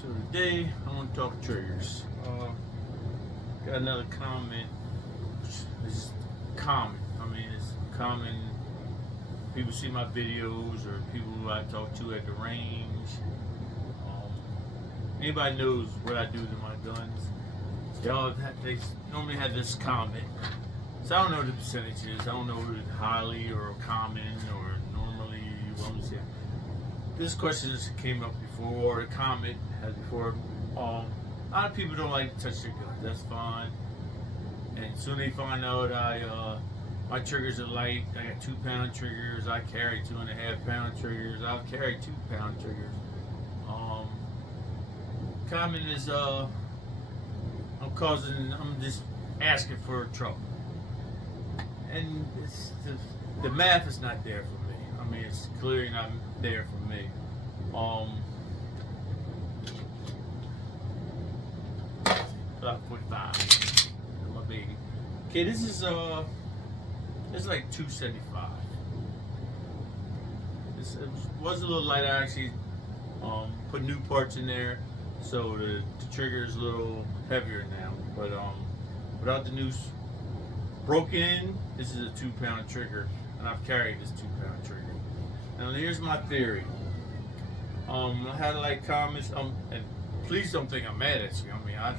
So today I want to talk triggers. Got another comment. It's common. I mean, it's common. People see my videos or people who I talk to at the range. Anybody knows what I do to my guns. They normally have this comment. So I don't know the percentages. I don't know if it's highly or common or normally. This question came up before. A comment has before. A lot of people don't like to touch their guns. That's fine. And soon they find out my triggers are light. I got 2-pound triggers. I carry 2.5-pound triggers. I'll carry 2-pound triggers. Comment is I'm just asking for trouble. And the math is not there for me. I mean, it's clearly not there for me. About 45. My baby. Okay, this is it's like 275. It was a little light. I actually put new parts in there, so the trigger is a little heavier now. But without the new broken, this is a 2-pound trigger, and I've carried this 2-pound trigger. Now here's my theory. I had like comments. And please don't think I'm mad at you. I mean, I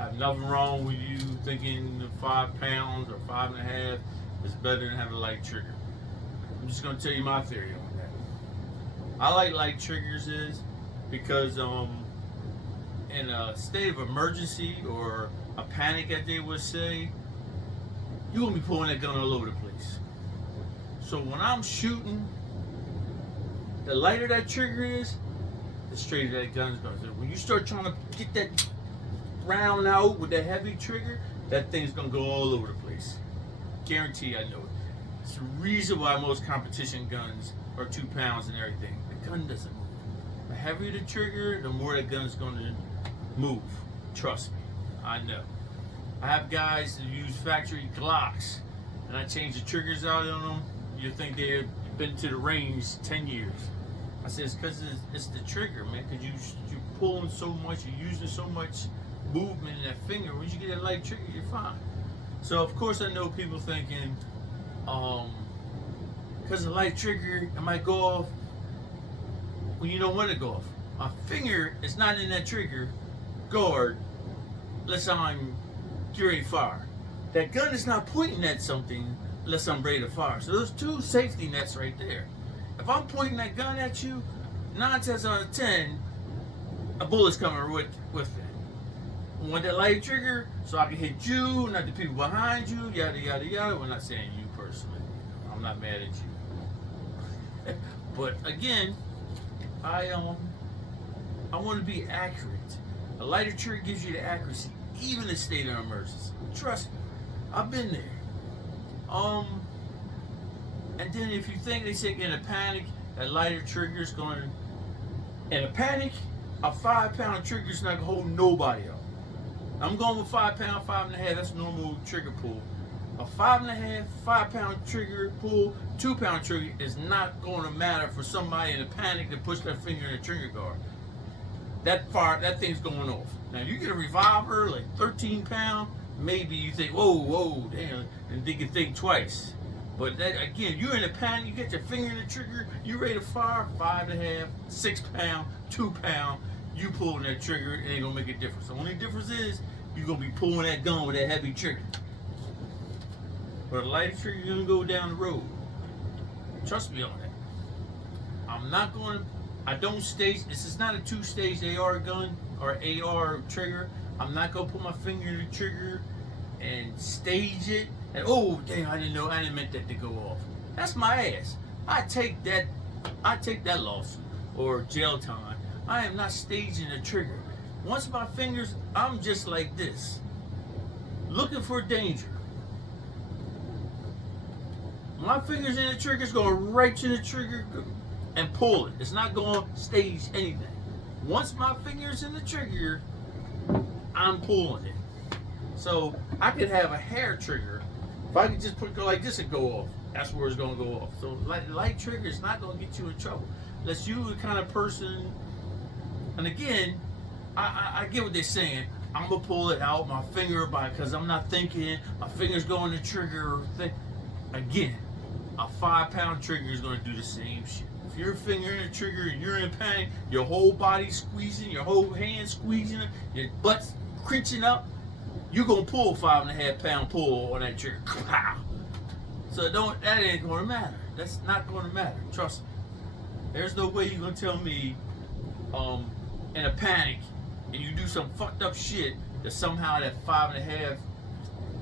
have nothing wrong with you thinking 5 pounds or 5.5 is better than having a light trigger. I'm just gonna tell you my theory on that. I like light triggers is because in a state of emergency or a panic, as they would say, you're gonna be pulling that gun all over the place. So when I'm shooting, the lighter that trigger is, the straighter that gun's going. So when you start trying to get that round out with that heavy trigger, that thing's gonna go all over the place. Guarantee, I know it. It's the reason why most competition guns are 2 pounds and everything. The gun doesn't move. The heavier the trigger, the more that gun's gonna move. Trust me, I know. I have guys that use factory Glocks, and I change the triggers out on them. You think they've been to the range 10 years. I said, it's because it's the trigger, man, because you're pulling so much, you're using so much movement in that finger. Once you get that light trigger, you're fine. So, of course, I know people thinking, because the light trigger, it might go off when you don't want to go off. My finger is not in that trigger guard unless I'm ready to fire. That gun is not pointing at something unless I'm ready to fire. So there's 2 safety nets right there. If I'm pointing that gun at you, 9 times out of 10, a bullet's coming with it. I want that light trigger so I can hit you, not the people behind you, yada yada yada. We're not saying you personally. I'm not mad at you. But again, I want to be accurate. A lighter trigger gives you the accuracy, even in state of emergency. Trust me, I've been there. And then if you think they say in a panic, that lighter trigger's going to, in a panic, a 5-pound trigger's not going to hold nobody up. I'm going with 5 pound, 5.5, that's normal trigger pull. A 5.5, 5-pound trigger pull, 2-pound trigger is not going to matter for somebody in a panic to push their finger in the trigger guard. That thing's going off. Now you get a revolver, like 13 pound, maybe you think, whoa, damn, and they can think twice. But that, again, you're in a panic, you get your finger in the trigger, you ready to fire, 5.5, 6 pound, 2 pound, you pulling that trigger, it ain't gonna make a difference. The only difference is you're gonna be pulling that gun with that heavy trigger. But a lighter trigger, you're gonna go down the road. Trust me on that. I don't stage, this is not a 2-stage AR gun or AR trigger. I'm not gonna put my finger in the trigger and stage it and oh damn, I didn't meant that to go off. That's my ass. I take that lawsuit or jail time. I am not staging a trigger. Once my fingers, I'm just like this, looking for danger. My fingers in the trigger is going right to the trigger and pull it. It's not going to stage anything. Once my finger's in the trigger, I'm pulling it. So I could have a hair trigger. If I could just go like this and go off, that's where it's going to go off. So light trigger is not going to get you in trouble. Unless you're the kind of person And again, I get what they're saying. I'm gonna pull it out my finger because I'm not thinking. My finger's going to trigger. Again, a 5-pound trigger is gonna do the same shit. If your finger in the trigger and you're in panic, your whole body squeezing, your whole hand squeezing, your butt's crinching up, you're gonna pull a 5.5-pound pull on that trigger. So that ain't gonna matter. That's not gonna matter. Trust me. There's no way you're gonna tell me, in a panic, and you do some fucked up shit that somehow that 5.5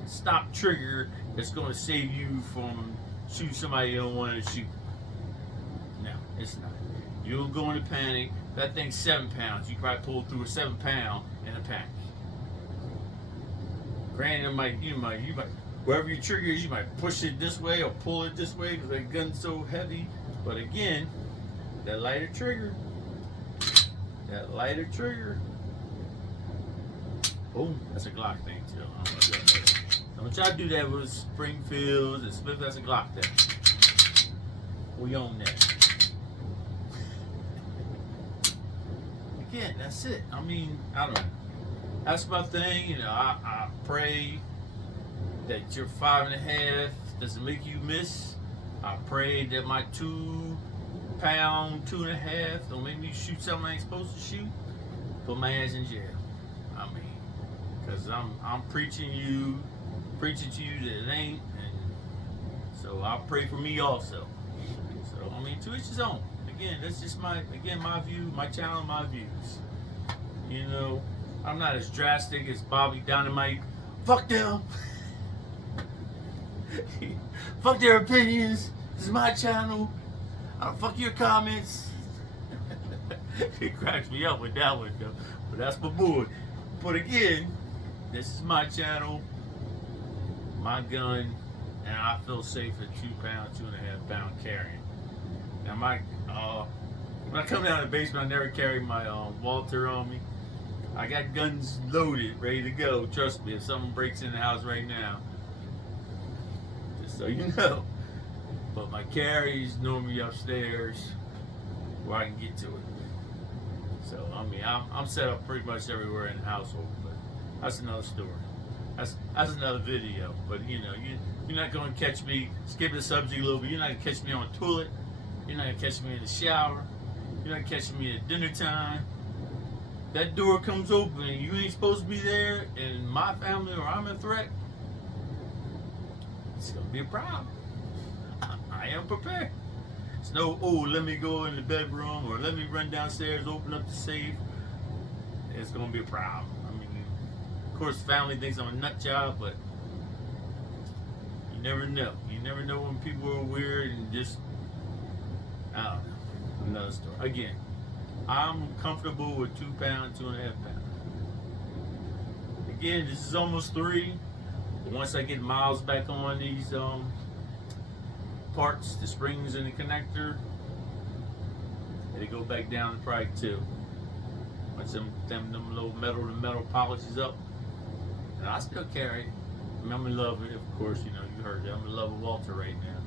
stop trigger that's gonna save you from shooting somebody you don't want to shoot. No, it's not. You'll go into panic. That thing's 7 pounds. You probably pull through a 7-pound in a panic. Granted, you might, wherever your trigger is, you might push it this way or pull it this way because that gun's so heavy. But again, that lighter trigger. Oh, that's a Glock thing too. I'm gonna try to do that with Springfields and Smith. That's a Glock thing. We own that. Again, that's it. I mean, I don't know. That's my thing. You know, I pray that your 5.5 doesn't make you miss. I pray that my 2-pound, 2.5 don't make me shoot something I ain't supposed to shoot. Put my ass in jail. I mean, because I'm preaching to you that it ain't, and so I pray for me also. So I mean, to each his own. Again, that's just my view, my channel, my views. You know, I'm not as drastic as Bobby Dynamite. Fuck them. Fuck their opinions. This is my channel. Fuck your comments. He cracks me up with that one though. But that's my boy. But again, this is my channel, my gun, and I feel safe at 2-pound, 2.5-pound carrying. Now when I come down to the basement, I never carry my Walther on me. I got guns loaded, ready to go. Trust me, if someone breaks in the house right now, just so you know. But my carry's normally upstairs where I can get to it. So I mean, I'm set up pretty much everywhere in the household. But that's another story. That's another video. But you know, you're not gonna catch me skipping the subject a little bit. You're not gonna catch me on the toilet. You're not gonna catch me in the shower. You're not catching me at dinner time. That door comes open and you ain't supposed to be there, and my family or I'm a threat. It's gonna be a problem. I am prepared. It's no, let me go in the bedroom or let me run downstairs, open up the safe. It's gonna be a problem. I mean, of course, family thinks I'm a nut job, but you never know. You never know when people are weird and just, I don't know. Another story. Again, I'm comfortable with 2-pound, 2.5 pound. Again, this is almost 3. But once I get miles back on these parts, the springs and the connector, they go back down to probably 2. Once them little metal to metal polishes up, and I still carry it. I mean, I'm in love with it, of course. You know, you heard that. I'm in love with Walther right now.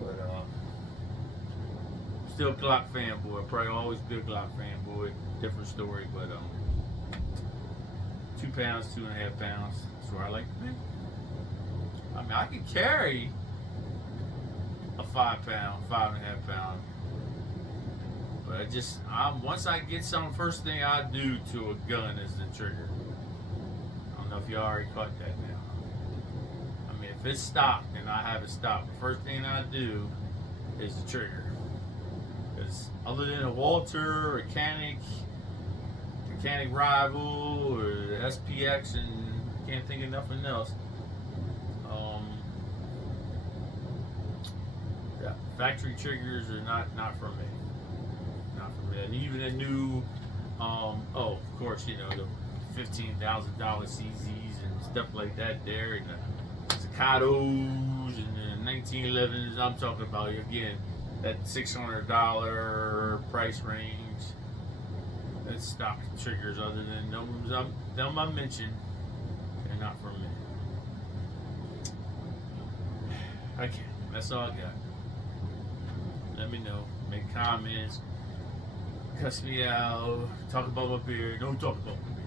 But still a Glock fanboy. Probably always be a Glock fanboy. Different story, but 2 pounds, 2.5 pounds. That's where I like to be. I mean, I can carry a 5-pound, 5.5 pound. But once I get something, first thing I do to a gun is the trigger. I don't know if you already caught that now. I mean, if it's stopped and I have it stopped, the first thing I do is the trigger. Because other than a Walther or a Mechanic Rival or the SPX, and can't think of nothing else. Yeah, factory triggers are not for me. Not for me. And even a new, of course, you know, the $15,000 CZs and stuff like that there, and the Staccatos and the 1911s. I'm talking about, again, that $600 price range. That's stock triggers. Other than them I mentioned, they're not for me. Okay, that's all I got. Let me know. Make comments. cuss me out, talk about my beard. Don't talk about my beard.